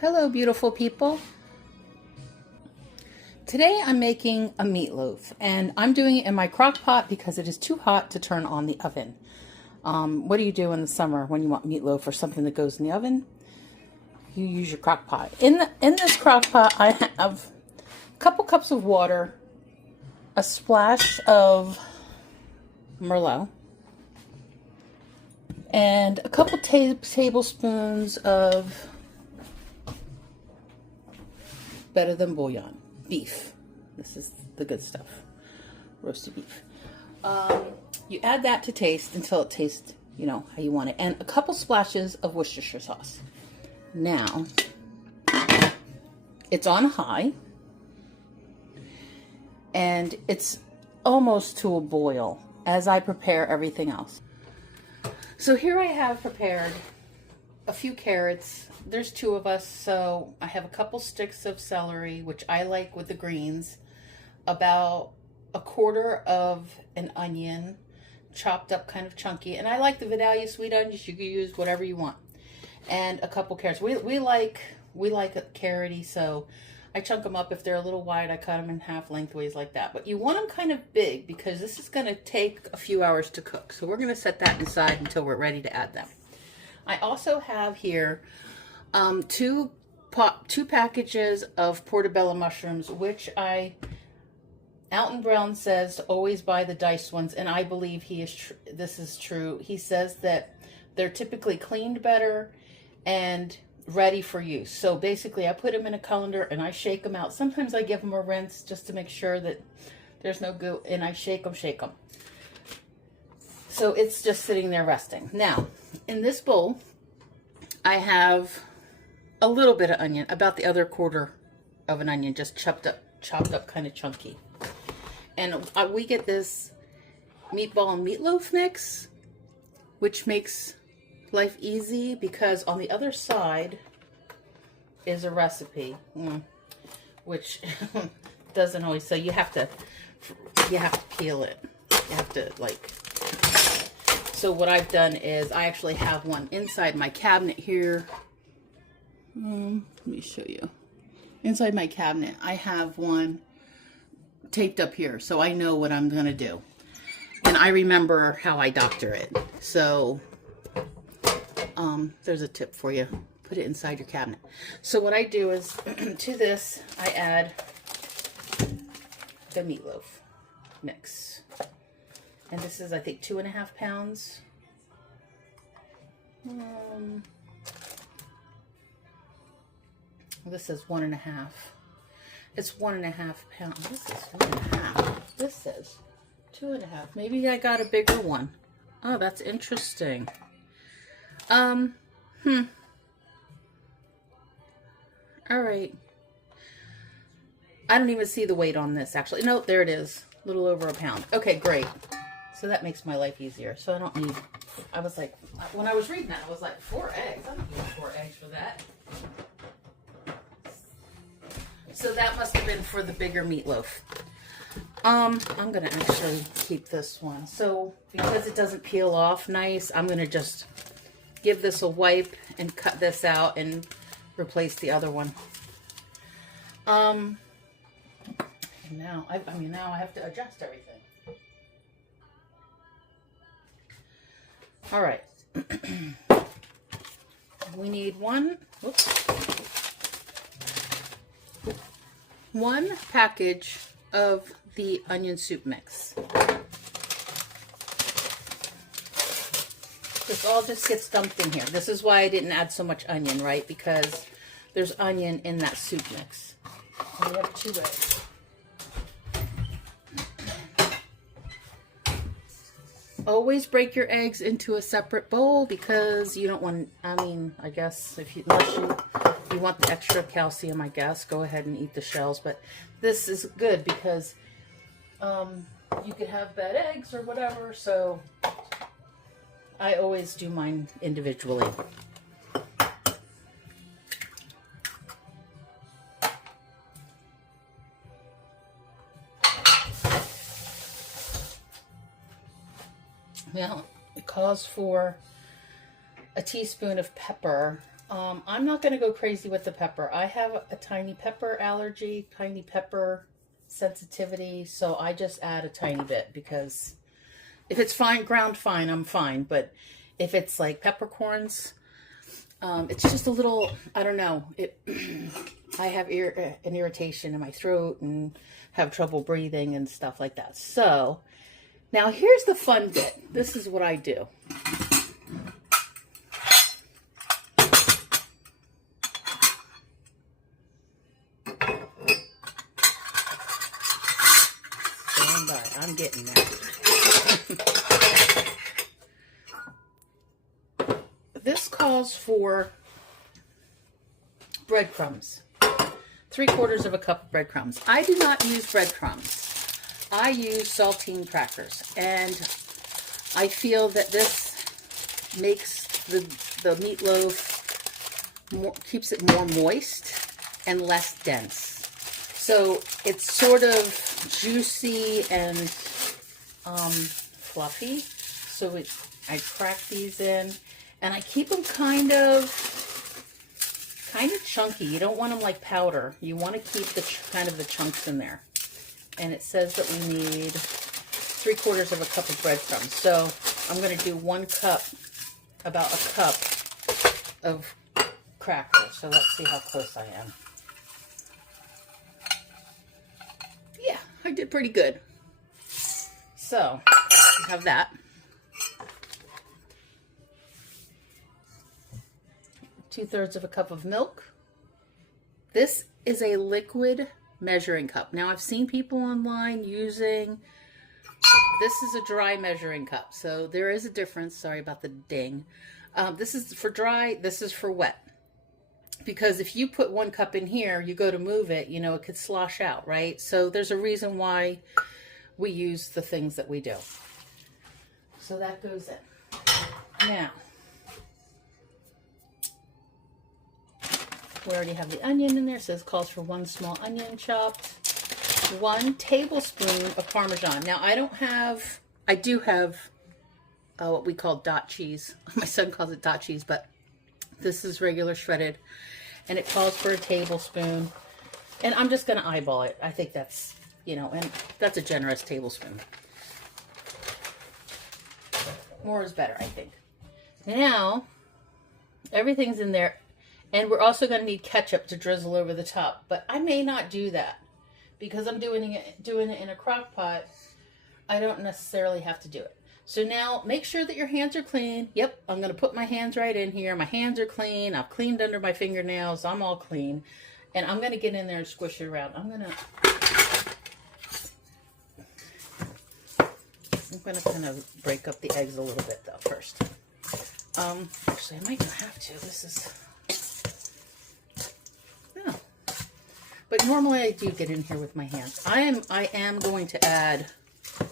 Hello, beautiful people. Today I'm making a meatloaf, and I'm doing it in my crock pot because it is too hot to turn on the oven. What do you do in the summer when you want meatloaf or something that goes in the oven? You use your crock pot. In this crock pot, I have a couple cups of water, a splash of Merlot, and a couple tablespoons of better than bouillon, beef. This is the good stuff, roasted beef. You add that to taste until it tastes, how you want it, and a couple splashes of Worcestershire sauce. Now, it's on high, and it's almost to a boil as I prepare everything else. So here I have prepared a few carrots. There's two of us, so I have a couple sticks of celery, which I like with the greens, about a quarter of an onion, chopped up kind of chunky, and I like the Vidalia sweet onions. You can use whatever you want, and a couple carrots. We like it carroty, so I chunk them up. If they're a little wide, I cut them in half lengthways like that. But you want them kind of big because this is going to take a few hours to cook. So we're going to set that aside until we're ready to add them. I also have here two packages of portobello mushrooms, which Alton Brown says to always buy the diced ones, and I believe this is true. He says that they're typically cleaned better and ready for use. So basically I put them in a colander and I shake them out. Sometimes I give them a rinse just to make sure that there's no goo, and I shake them. So it's just sitting there resting. Now, in this bowl, I have a little bit of onion, about the other quarter of an onion, just chopped up kind of chunky. And we get this meatball and meatloaf mix, which makes life easy because on the other side is a recipe, which doesn't always, so you have to peel it. You have to so what I've done is I actually have one inside my cabinet here. Let me show you. Inside my cabinet, I have one taped up here, so I know what I'm gonna do. And I remember how I doctor it. So there's a tip for you. Put it inside your cabinet. So what I do is, to this, I add the meatloaf mix. And this is, I think, 2.5 pounds. This is 1.5. It's 1.5 pounds. This is 1.5. This says 2.5. Maybe I got a bigger one. Oh, that's interesting. All right. I don't even see the weight on this, actually. Nope, there it is. A little over a pound. Okay, great. So that makes my life easier. So I don't need, I was like, when I was reading that, I was like, 4 eggs? I don't need 4 eggs for that. So that must have been for the bigger meatloaf. I'm going to actually keep this one. So because it doesn't peel off nice, I'm going to just give this a wipe and cut this out and replace the other one. And now, now I have to adjust everything. All right. We need one package of the onion soup mix. This all just gets dumped in here. This is why I didn't add so much onion, right? Because there's onion in that soup mix. And we have 2 eggs. Always break your eggs into a separate bowl because you don't want, I guess, unless you want the extra calcium, I guess, go ahead and eat the shells. But this is good because you could have bad eggs or whatever, so I always do mine individually. Now, it calls for a teaspoon of pepper. I'm not going to go crazy with the pepper. I have a tiny pepper allergy, tiny pepper sensitivity, so I just add a tiny bit because if it's fine, ground fine, I'm fine. But if it's like peppercorns, it's just a little, I don't know. I have an irritation in my throat and have trouble breathing and stuff like that. So now here's the fun bit. This is what I do. Stand by. I'm getting there. This calls for breadcrumbs. 3/4 of a cup of breadcrumbs. I do not use breadcrumbs. I use saltine crackers, and I feel that this makes the meatloaf more, keeps it more moist and less dense. So it's sort of juicy and fluffy. So I crack these in, and I keep them kind of chunky. You don't want them like powder. You want to keep the kind of the chunks in there. And it says that we need 3/4 of a cup of breadcrumbs. So I'm going to do 1 cup, about a cup of crackers. So let's see how close I am. Yeah, I did pretty good. So we have that. 2/3 of a cup of milk. This is a liquid measuring cup. Now I've seen people online using, this is a dry measuring cup. So there is a difference. Sorry about the ding. This is for dry, this is for wet. Because if you put 1 cup in here, you go to move it, you know, it could slosh out, right? So there's a reason why we use the things that we do. So that goes in. Now, we already have the onion in there. It says calls for 1 small onion chopped. 1 tablespoon of Parmesan. Now I do have what we call dot cheese. My son calls it dot cheese, but this is regular shredded, and it calls for a tablespoon. And I'm just going to eyeball it. I think that's, you know, and that's a generous tablespoon. More is better, I think. Now, everything's in there. And we're also going to need ketchup to drizzle over the top. But I may not do that. Because I'm doing it in a crock pot, I don't necessarily have to do it. So now, make sure that your hands are clean. Yep, I'm going to put my hands right in here. My hands are clean. I've cleaned under my fingernails. I'm all clean. And I'm going to get in there and squish it around. I'm going to kind of break up the eggs a little bit, though, first. Actually, I might not have to. This is... But normally I do get in here with my hands. I am going to add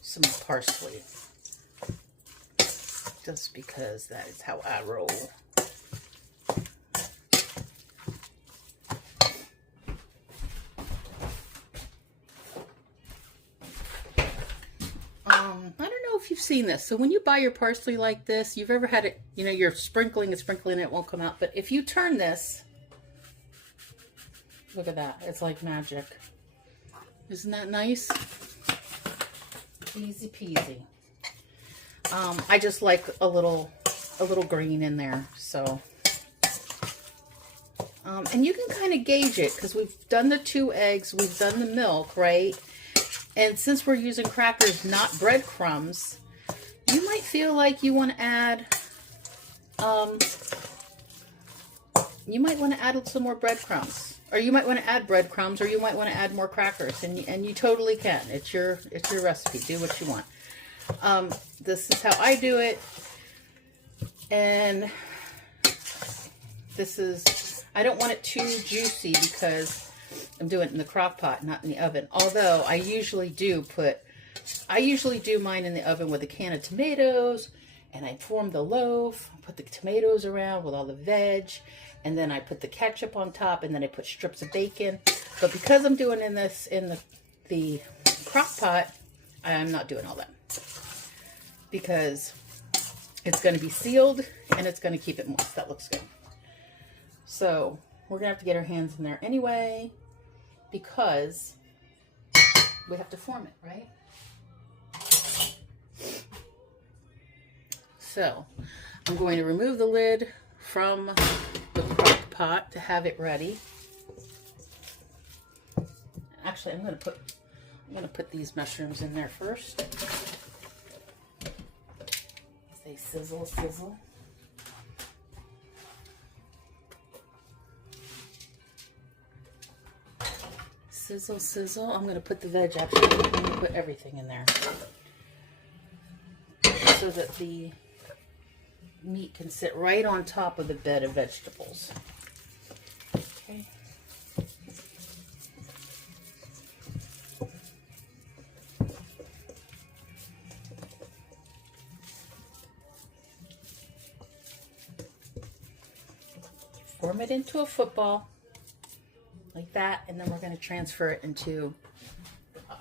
some parsley. Just because that is how I roll. I don't know if you've seen this. So when you buy your parsley like this, you've ever had it, you know, you're sprinkling and it won't come out. But if you turn this, look at that. It's like magic. Isn't that nice? Easy peasy. I just like a little green in there. So, and you can kind of gauge it because we've done the 2 eggs. We've done the milk, right? And since we're using crackers, not breadcrumbs, you might feel like you want to add, some more breadcrumbs. Or you might want to add breadcrumbs, or you might want to add more crackers, and you totally can. It's your recipe. Do what you want. This is how I do it, and this is, I don't want it too juicy because I'm doing it in the crock pot, not in the oven. Although I usually do mine in the oven with a can of tomatoes, and I form the loaf, put the tomatoes around with all the veg. And then I put the ketchup on top, and then I put strips of bacon. But because I'm doing this in the crock pot, I'm not doing all that. Because it's going to be sealed, and it's going to keep it moist. That looks good. So we're gonna have to get our hands in there anyway, because we have to form it, right? So I'm going to remove the lid from the crock pot to have it ready. Actually, I'm gonna put these mushrooms in there first. They sizzle, sizzle. Sizzle, sizzle. I'm gonna put the veg, actually, I'm gonna put everything in there so that the meat can sit right on top of the bed of vegetables. Okay. Form it into a football like that, and then we're going to transfer it into the pot.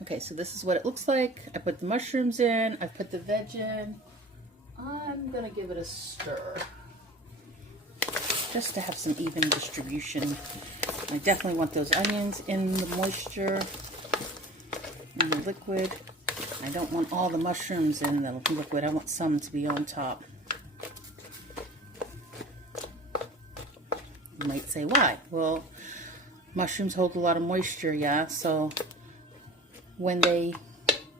Okay, so this is what it looks like. I put the mushrooms in, I put the veg in. I'm going to give it a stir just to have some even distribution. I definitely want those onions in the moisture and the liquid. I don't want all the mushrooms in the liquid. I want some to be on top. You might say, why? Well, mushrooms hold a lot of moisture, yeah, so when they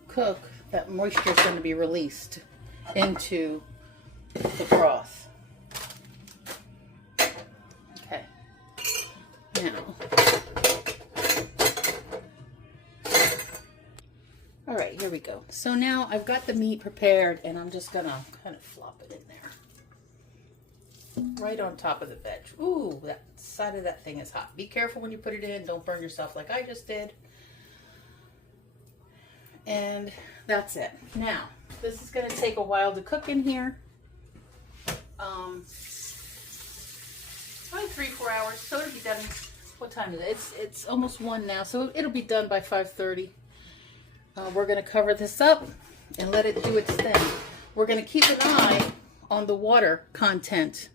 cook, that moisture is going to be released into the broth. Okay. Now, all right, here we go. So now I've got the meat prepared, and I'm just gonna kind of flop it in there. Right on top of the veg. Ooh, that side of that thing is hot. Be careful when you put it in. Don't burn yourself like I just did. And that's it. Now, this is gonna take a while to cook in here. Probably 3-4 hours, so it'll be done. What time is it? It's almost 1 now, so it'll be done by 5:30. We're going to cover this up and let it do its thing. We're going to keep an eye on the water content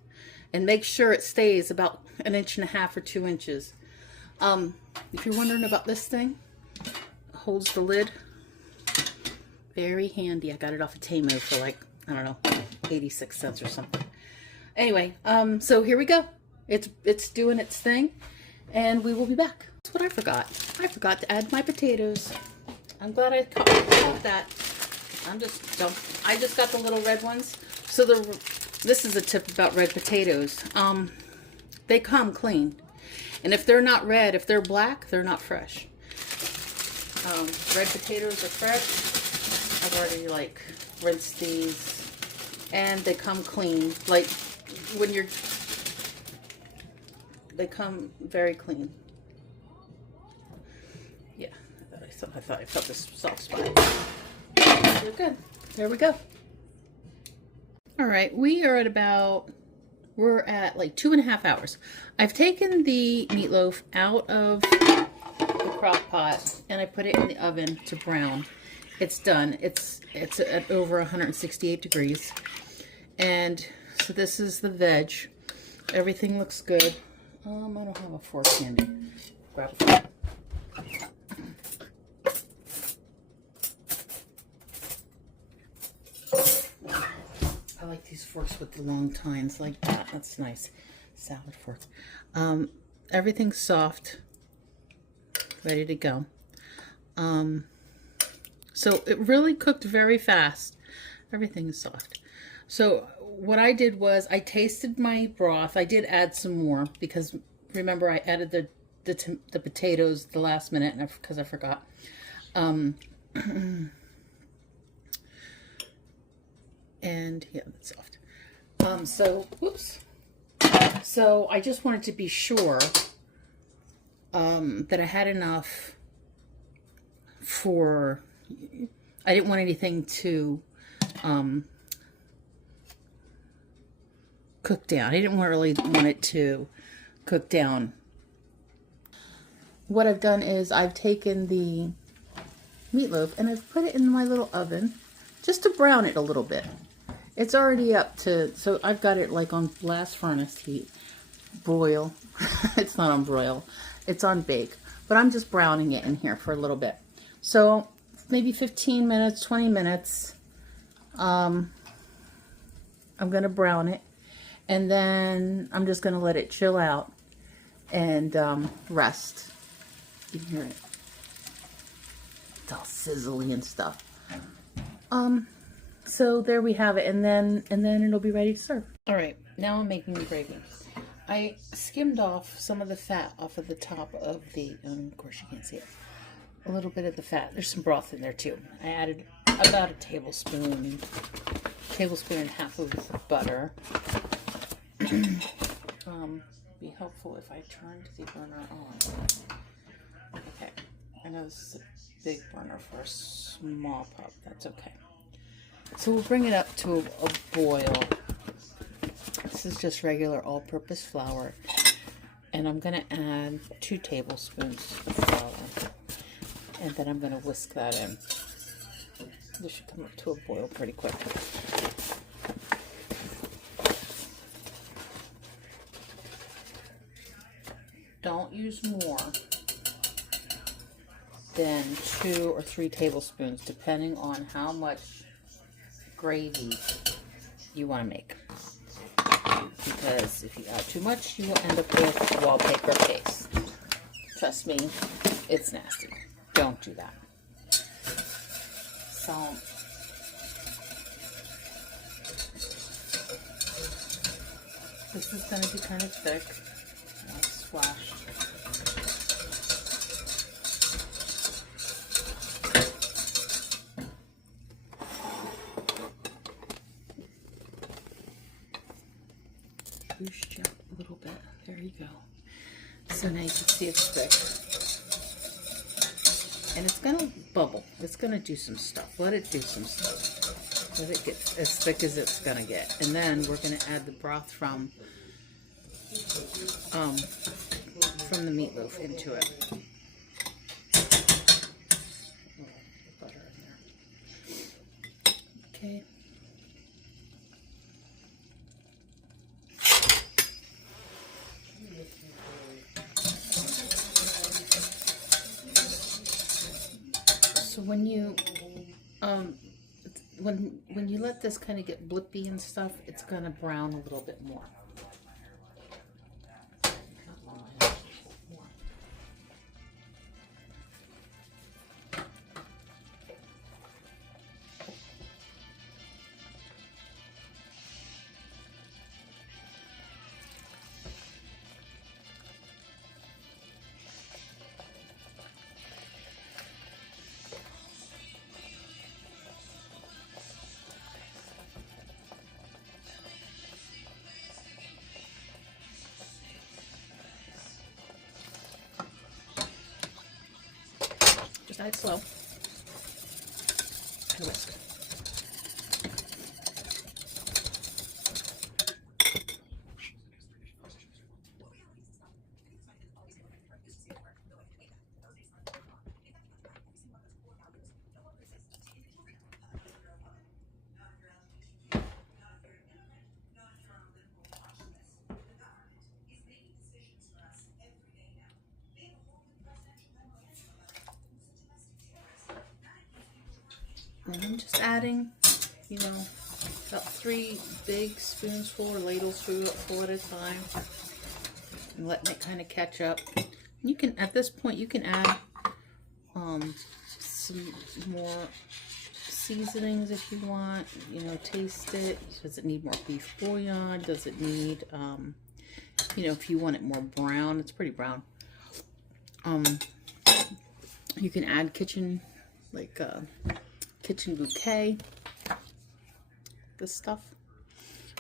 and make sure it stays about 1.5 inches or 2 inches. If you're wondering about this thing, it holds the lid. Very handy. I got it off of Temu for like, I don't know, 86 cents or something. Anyway, so here we go. It's doing its thing, and we will be back. That's what I forgot. I forgot to add my potatoes. I'm glad I caught that. I just got the little red ones. So this is a tip about red potatoes. They come clean, and if they're not red, if they're black, they're not fresh. Red potatoes are fresh. I've already like rinsed these, and they come clean. Like when they come very clean. Yeah, I thought I felt this soft spot. We're good. There we go. All right, we're at like 2.5 hours. I've taken the meatloaf out of the crock pot and I put it in the oven to brown. It's done. It's at over 168 degrees. And so this is the veg. Everything looks good. I don't have a fork handy. Grab a fork. I like these forks with the long tines like that. That's nice. Salad fork. Everything's soft. Ready to go. So it really cooked very fast. Everything is soft. So what I did was I tasted my broth. I did add some more because remember I added the potatoes the last minute because I forgot. And yeah, that's soft. So I just wanted to be sure that I had enough for. I didn't want anything to cook down. I didn't really want it to cook down. What I've done is I've taken the meatloaf, and I've put it in my little oven just to brown it a little bit. It's already up to, so I've got it like on blast furnace heat. Broil. It's not on broil. It's on bake. But I'm just browning it in here for a little bit. So maybe 15 minutes, 20 minutes. I'm going to brown it. And then I'm just going to let it chill out and rest. You can hear it. It's all sizzly and stuff. So there we have it, and then it'll be ready to serve. All right, now I'm making the gravy. I skimmed off some of the fat off of the top of the, of course you can't see it, a little bit of the fat. There's some broth in there too. I added about a tablespoon and a half of butter. Be helpful if I turned the burner on. Okay, I know this is a big burner for a small pup. That's okay. So we'll bring it up to a boil. This is just regular all-purpose flour. And I'm going to add 2 tablespoons of flour. And then I'm going to whisk that in. This should come up to a boil pretty quick. Don't use more than 2 or 3 tablespoons, depending on how much gravy you want to make. Because if you add too much, you will end up with wallpaper paste. Trust me, it's nasty. Don't do that. So, this is going to be kind of thick. I'll splash. Boost you up a little bit. There you go. So now you can see it's thick. And it's going to bubble. It's going to do some stuff. Let it do some stuff. Let it get as thick as it's going to get. And then we're going to add the broth from the meatloaf into it. Butter in there. Okay. So when you when you let this kind of get blippy and stuff, it's gonna brown a little bit more. Just add it slow and whisk. And I'm just adding, you know, about 3 big spoonsful or ladles full at a time, and letting it kind of catch up. You can, at this point, you can add some more seasonings if you want. You know, taste it. Does it need more beef bouillon? Does it need, you know, if you want it more brown? It's pretty brown. You can add kitchen bouquet, this stuff.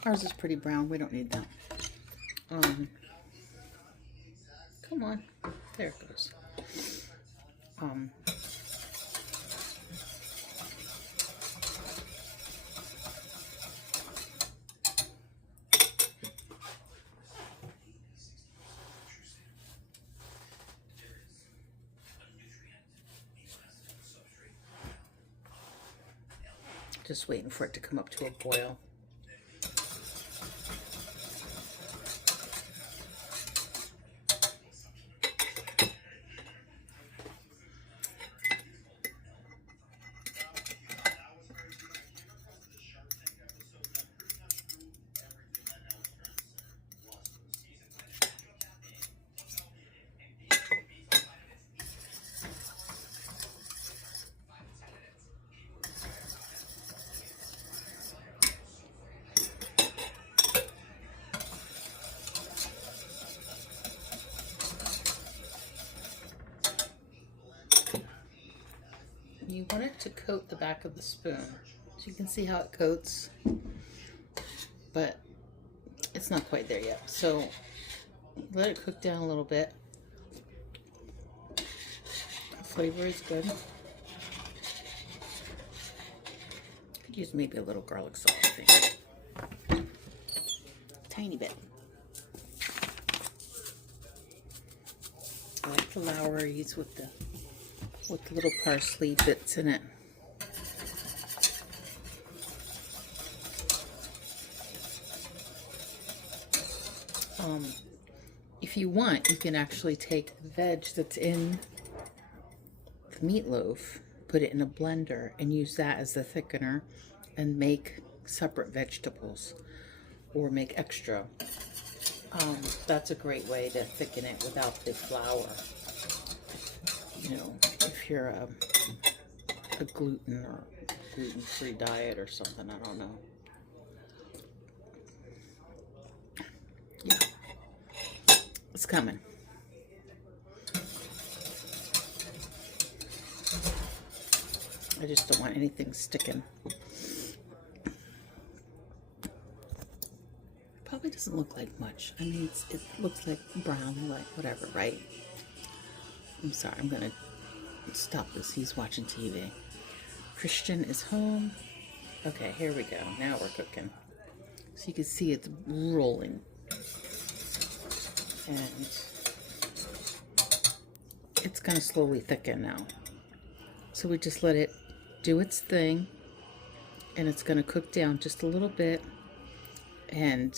Ours is pretty brown. We don't need that. Come on. There it goes. Just waiting for it to come up to a boil. You want it to coat the back of the spoon. So you can see how it coats, but it's not quite there yet. So let it cook down a little bit. The flavor is good. Could use maybe a little garlic salt, I think. Tiny bit. I like the Lowry's with the little parsley bits in it. If you want, you can actually take the veg that's in the meatloaf, put it in a blender, and use that as the thickener and make separate vegetables or make extra. That's a great way to thicken it without the flour. You know, if you're a gluten or gluten-free diet or something, I don't know. Yeah, it's coming. I just don't want anything sticking. Probably doesn't look like much. I mean, it looks like brown, like whatever, right? I'm sorry, I'm gonna stop this. He's watching TV. Christian is home. Okay, here we go. Now we're cooking. So you can see it's rolling. And it's gonna slowly thicken now. So we just let it do its thing, and it's gonna cook down just a little bit, and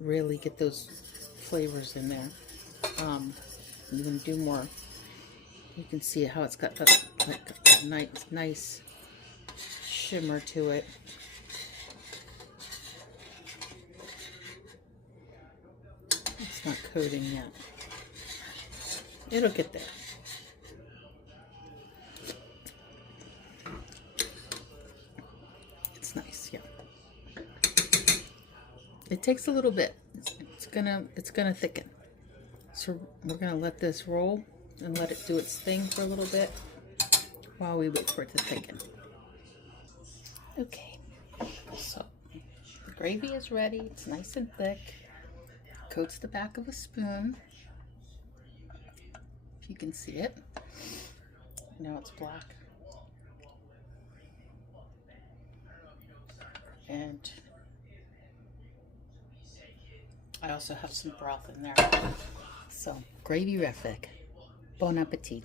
really get those flavors in there. I'm gonna do more. You can see how it's got that like nice shimmer to it. It's not coating yet. It'll get there. It's nice, yeah. It takes a little bit. It's gonna thicken. So we're gonna let this roll and let it do its thing for a little bit while we wait for it to thicken. Okay, so the gravy is ready. It's nice and thick. Coats the back of a spoon. If you can see it. Now it's black. And I also have some broth in there. So, gravy-rific. Bon appetit.